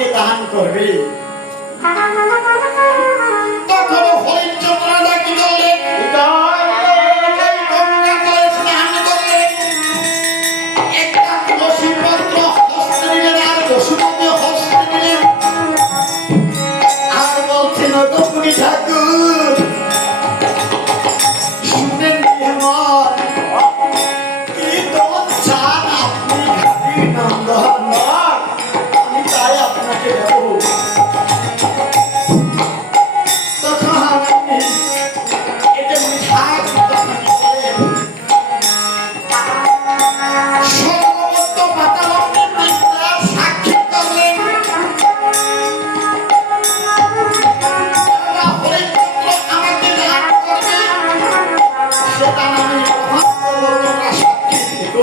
আমাকে দান করবে। তখন হরিচন্দ্র ডাকি বললেন, স্নান করলেন, একটা তুলসী পত্র হস্তে নিলেন আর বসুমতী হস্তে নিলেন, আর বলছেন, গৌরী ঠাকুর শুনেন আমার কি দোষ চান আপনি ঘাটি নন্দন, আমি তাই আপনাকে দেব। তখন আপনি এটা মিঠাই সর্বমত পাতালকে বিদ্যা সাক্ষী করলেন। হরিচন্দ্র আমাকে দান করবে, সেটা আমি মহাত্মা সাক্ষী দেব।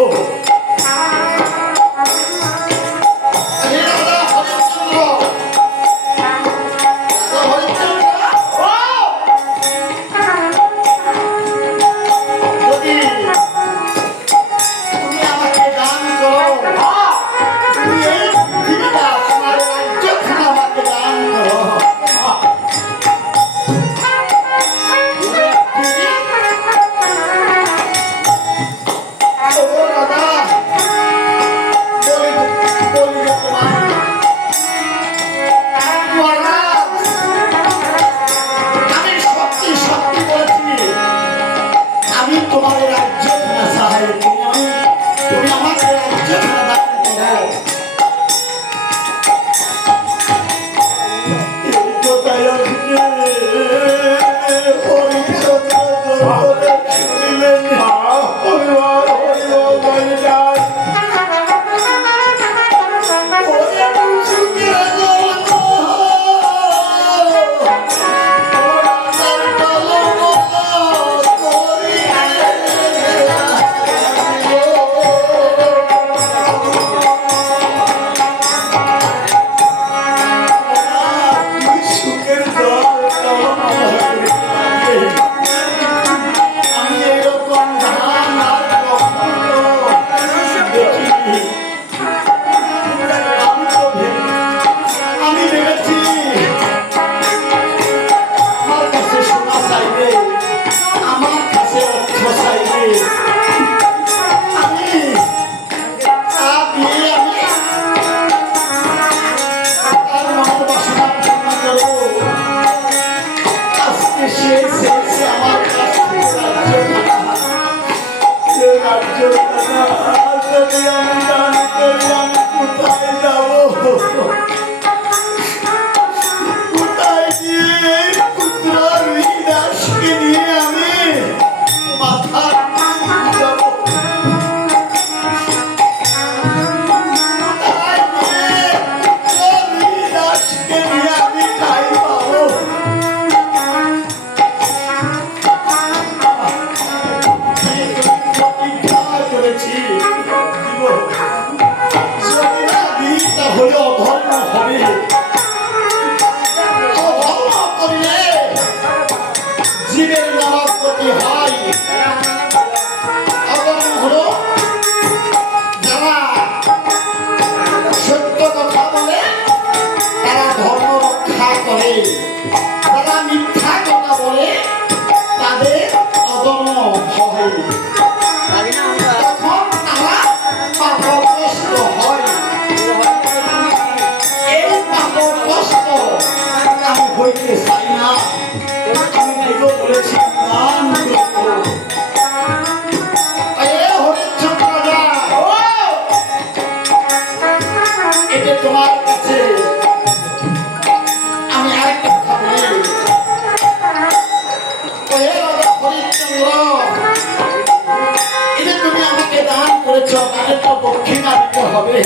দক্ষিণা দিতে হবে।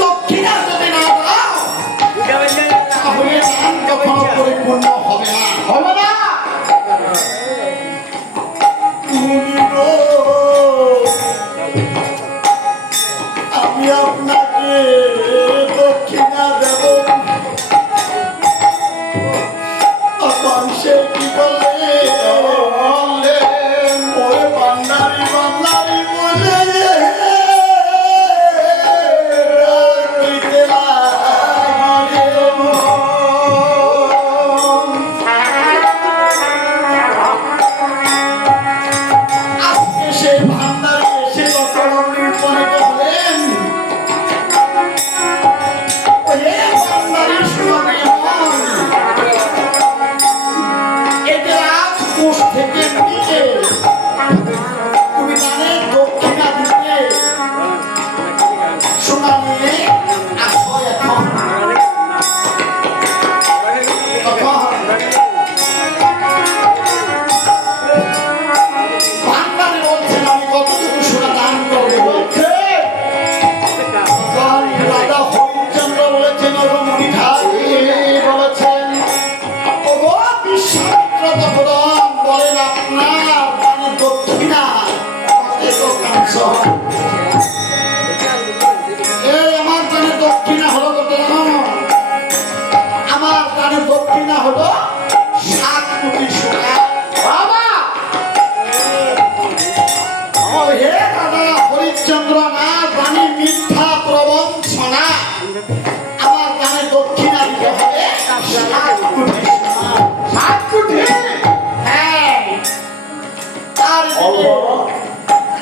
দক্ষিণা যদি না দাও তাহলে দান কখনো পরিপূর্ণ হবে না, হবে না। আমি আপনাকে দক্ষিণা দেব, তখন সে কি বলে ওরে বান্দারি বান্দারি বলে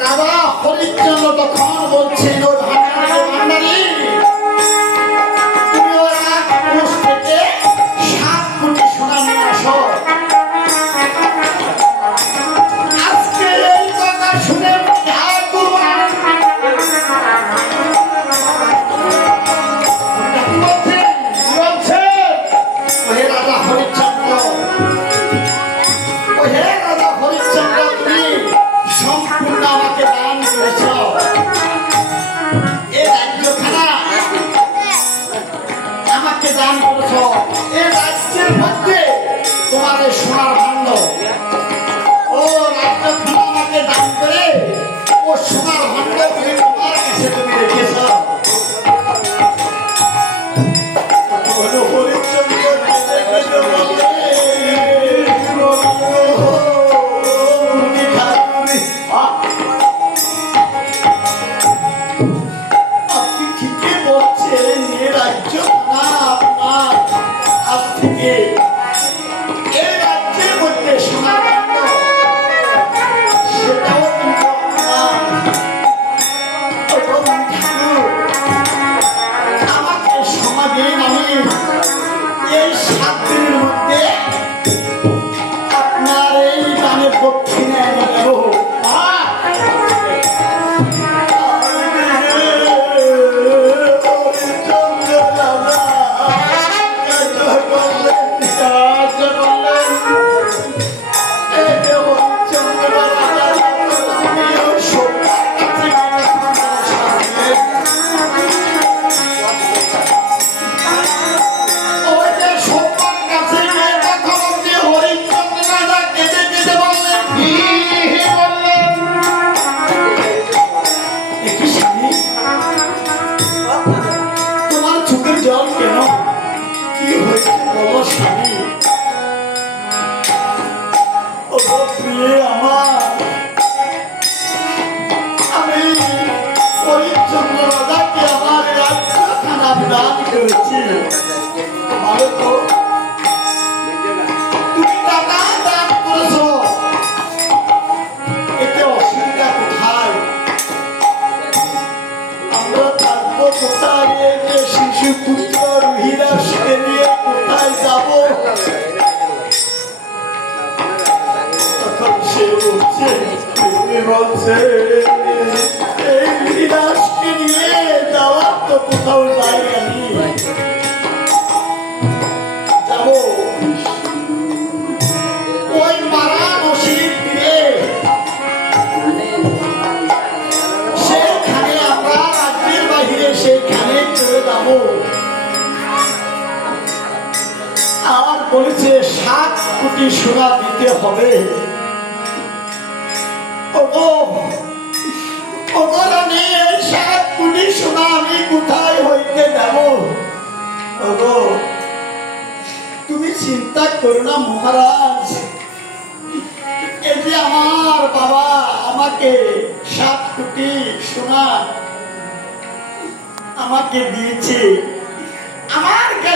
রাজা হরিশ্চন্দ্র তখন বলছিল ভান্ডারী তুমি ওরা কোষ থেকে 7 কোটি সোনা নিয়ে আসো। আজকে এই কথা শুনে তোমার সোনার ভাণ্ড ও রাজ্য আমাকে দান করে ও সোনার ভাণ্ড তুমি তোমার কাছে তুমি রেখেছ। আপনি ঠিকই বলছেন এ রাজ্য না আপনার আজ থেকে এই 7 দিনের মধ্যে আপনার এই দানের দক্ষিণে তুমি টাকা দান করেছো এতে অসুবিধা কোথায়? আমরা থাকবো কোথায়? এই যে শিশু পুত্র রুহিদাসকে নিয়ে কোথায় যাব? তখন সে বলছে এই রুহিদাসকে নিয়ে যাওয়ার তো কোথাও জায়গা নেই। যাবো ওই মারা নসিব ফিরে সেখানে আমরা রাজ্যের বাহিরে সেখানে চলে যাবো। আর বলেছে 7 কোটি সোনা দিতে হবে। আমি 7 কোটি সোনা আমি কোথায় হইতে যাব? তুমি চিন্তা করো না মহারাজ, এই যে আমার বাবা আমাকে 7 কোটি সোনা আমাকে দিয়েছে